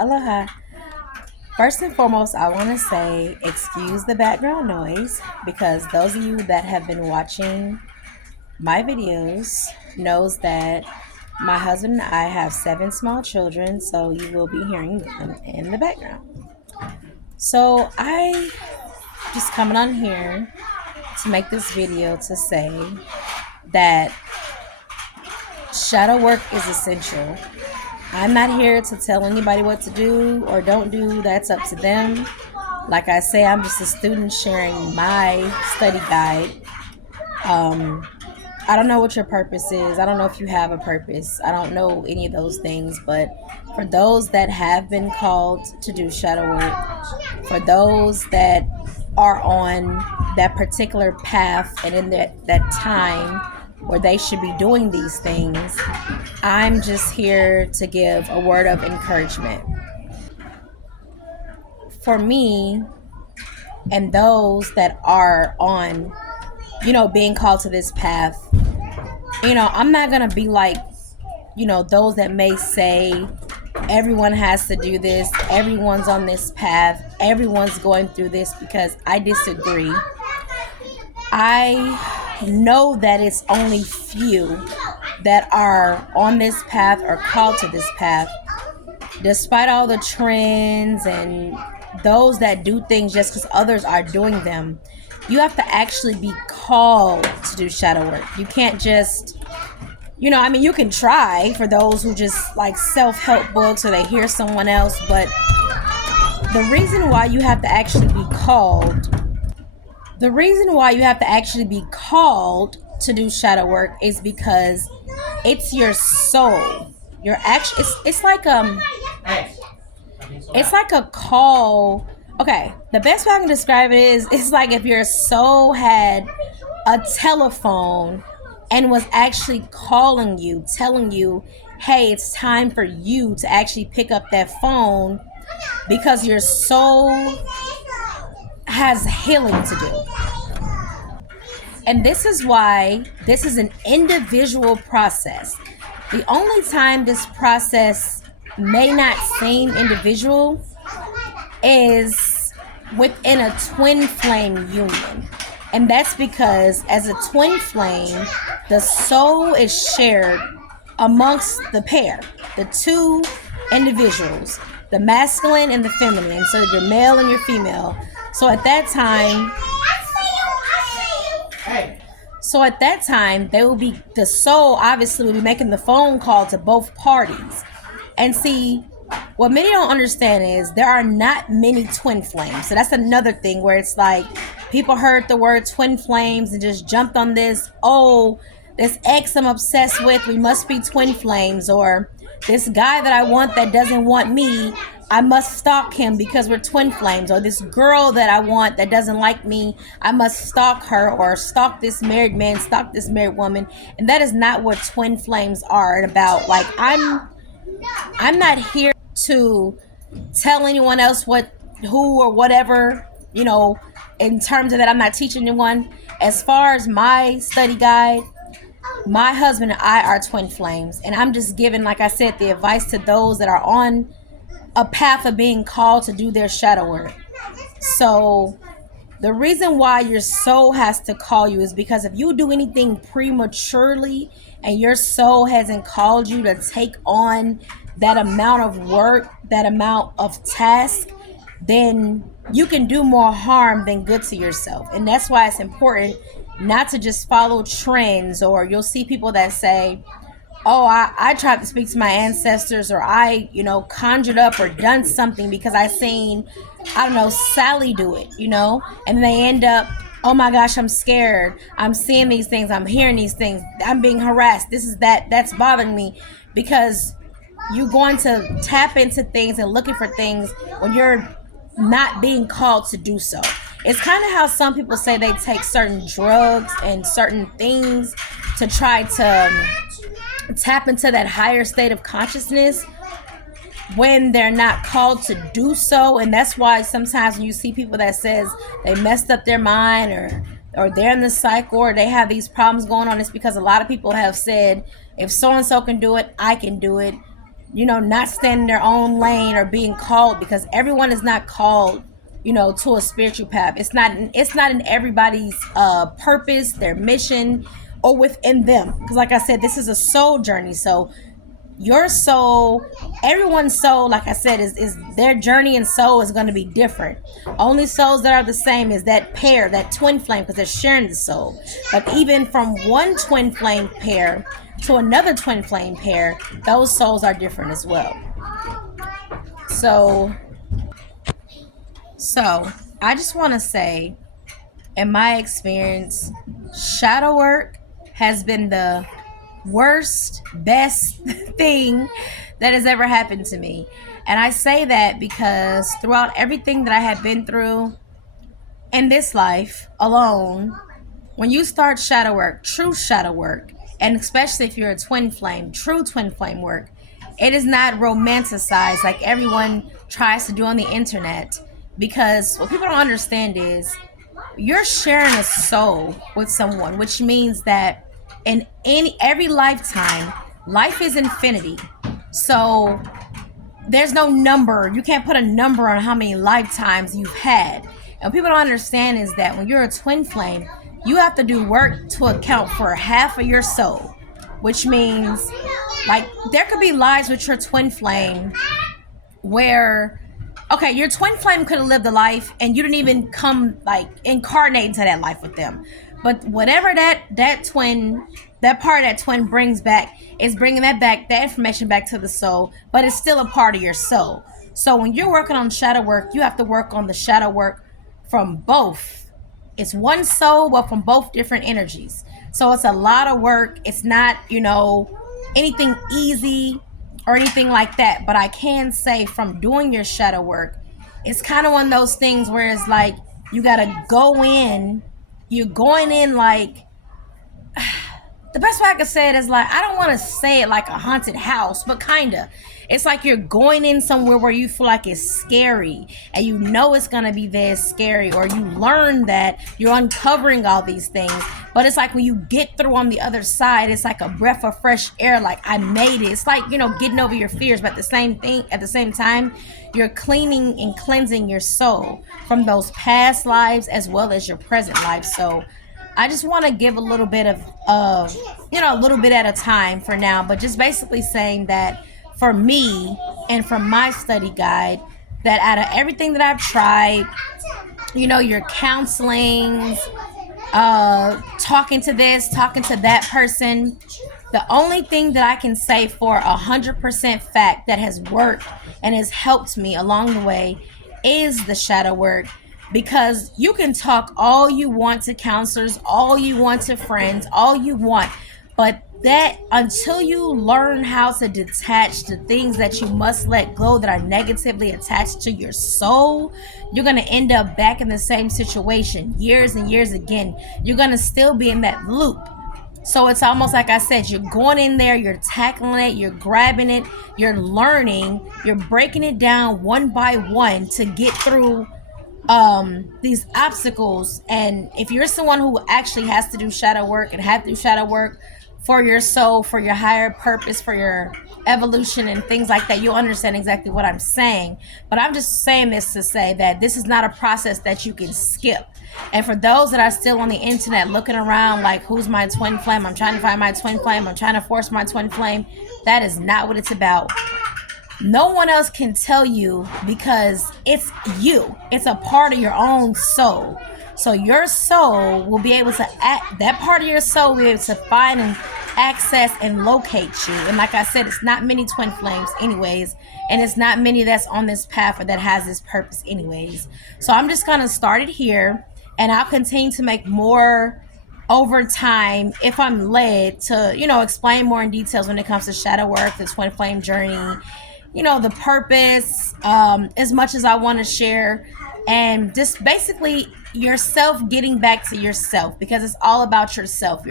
Aloha. First and foremost, I want to say excuse the background noise because those of you that have been watching my videos knows that my husband and I have 7 small children, so you will be hearing them in the background. So I just coming on here to make this video to say that shadow work is essential. I'm not here to tell anybody what to do or don't do. That's up to them. Like I say, I'm just a student sharing my study guide. I don't know what your purpose is. I don't know if you have a purpose. I don't know any of those things. But for those that have been called to do shadow work, for those that are on that particular path and in that time where they should be doing these things, I'm just here to give a word of encouragement. For me and those that are on, being called to this path, I'm not going to be like, those that may say everyone has to do this, everyone's on this path, everyone's going through this, because I disagree. I know that it's only few that are on this path or called to this path, despite all the trends and those that do things just because others are doing them. You have to actually be called to do shadow work. You can't just, you can try for those who just like self-help books or they hear someone else, but the reason why you have to actually be called to do shadow work is because it's your soul. It's like a call. Okay, the best way I can describe it is it's like if your soul had a telephone and was actually calling you, telling you, hey, it's time for you to actually pick up that phone because your soul has healing to do. And this is why this is an individual process. The only time this process may not seem individual is within a twin flame union. And that's because as a twin flame, the soul is shared amongst the pair, the two individuals, the masculine and the feminine. So your male and your female. So at that time, the soul obviously will be making the phone call to both parties. And see, what many don't understand is there are not many twin flames. So that's another thing where it's like people heard the word twin flames and just jumped on this. Oh, this ex I'm obsessed with, we must be twin flames. Or this guy that I want that doesn't want me, I must stalk him because we're twin flames. Or this girl that I want that doesn't like me, I must stalk her, or stalk this married man, stalk this married woman. And that is not what twin flames are about. Like, I'm not here to tell anyone else who or whatever, in terms of that. I'm not teaching anyone. As far as my study guide, my husband and I are twin flames, and I'm just giving, like I said, the advice to those that are on a path of being called to do their shadow work. So the reason why your soul has to call you is because if you do anything prematurely and your soul hasn't called you to take on that amount of work, that amount of task, then you can do more harm than good to yourself. And that's why it's important not to just follow trends. Or you'll see people that say, oh, I tried to speak to my ancestors, or I, conjured up or done something because I seen, Sally do it, and they end up, oh my gosh, I'm scared. I'm seeing these things. I'm hearing these things. I'm being harassed. That's bothering me, because you're going to tap into things and looking for things when you're not being called to do so. It's kind of how some people say they take certain drugs and certain things to try to tap into that higher state of consciousness when they're not called to do so. And that's why sometimes when you see people that says they messed up their mind, or they're in the cycle, or they have these problems going on, it's because a lot of people have said, if so and so can do it, I can do it. not staying in their own lane or being called, because everyone is not called, to a spiritual path. It's not in everybody's purpose, their mission, or within them. Because like I said, this is a soul journey. So your soul, everyone's soul, like I said, is their journey and soul is going to be different. Only souls that are the same is that pair, that twin flame, because they're sharing the soul. But even from one twin flame pair to another twin flame pair, those souls are different as well. So I just want to say, in my experience, shadow work has been the worst, best thing that has ever happened to me. And I say that because throughout everything that I have been through in this life alone, when you start shadow work, true shadow work, and especially if you're a twin flame, true twin flame work, it is not romanticized like everyone tries to do on the internet. Because what people don't understand is you're sharing a soul with someone, which means that in every lifetime, life is infinity. So there's no number. You can't put a number on how many lifetimes you've had. And what people don't understand is that when you're a twin flame, you have to do work to account for half of your soul, which means, like, there could be lives with your twin flame where, okay, your twin flame could have lived a life and you didn't even come, like, incarnate into that life with them. But whatever that part of that twin brings back is bringing that information back to the soul, but it's still a part of your soul. So when you're working on shadow work, you have to work on the shadow work from both. It's one soul, but from both different energies. So it's a lot of work. It's not, anything easy or anything like that. But I can say, from doing your shadow work, it's kind of one of those things where it's like you got to go in. You're going in like, the best way I could say it is, like, I don't want to say it like a haunted house, but kind of. It's like you're going in somewhere where you feel like it's scary, and you know it's going to be there scary, or you learn that you're uncovering all these things. But it's like when you get through on the other side, it's like a breath of fresh air, like, I made it. It's like, getting over your fears, but at the same time, you're cleaning and cleansing your soul from those past lives as well as your present life. So I just want to give a little bit of, a little bit at a time for now, but just basically saying that for me and from my study guide, that out of everything that I've tried, your counselings, talking to this, talking to that person, the only thing that I can say for 100% fact that has worked and has helped me along the way is the shadow work. Because you can talk all you want to counselors, all you want to friends, all you want, but that until you learn how to detach the things that you must let go that are negatively attached to your soul, you're going to end up back in the same situation years and years again. You're going to still be in that loop. So it's almost like I said, you're going in there, you're tackling it, you're grabbing it, you're learning, you're breaking it down one by one to get through these obstacles. And if you're someone who actually has to do shadow work and have to do shadow work for your soul, for your higher purpose, for your evolution and things like that, you'll understand exactly what I'm saying. But I'm just saying this to say that this is not a process that you can skip. And for those that are still on the internet looking around like, who's my twin flame? I'm trying to find my twin flame. I'm trying to force my twin flame. That is not what it's about. No one else can tell you, because it's you. It's a part of your own soul. So your soul will be able to that part of your soul will be able to find and access and locate you. And like I said, it's not many twin flames anyways. And it's not many that's on this path or that has this purpose anyways. So I'm just going to start it here. And I'll continue to make more over time if I'm led to, explain more in details when it comes to shadow work, the twin flame journey, the purpose, as much as I want to share, and just basically yourself, getting back to yourself, because it's all about yourself,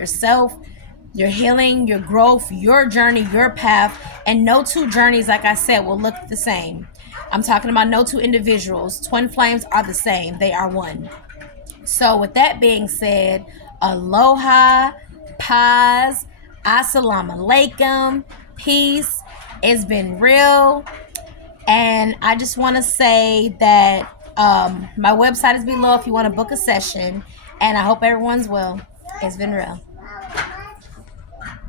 your healing, your growth, your journey, your path. And no two journeys, like I said, will look the same. I'm talking about no two individuals. Twin flames are the same. They are one. So with that being said, aloha, paz, assalamu alaikum, peace. It's been real. And I just want to say that my website is below if you want to book a session. And I hope everyone's well. It's been real.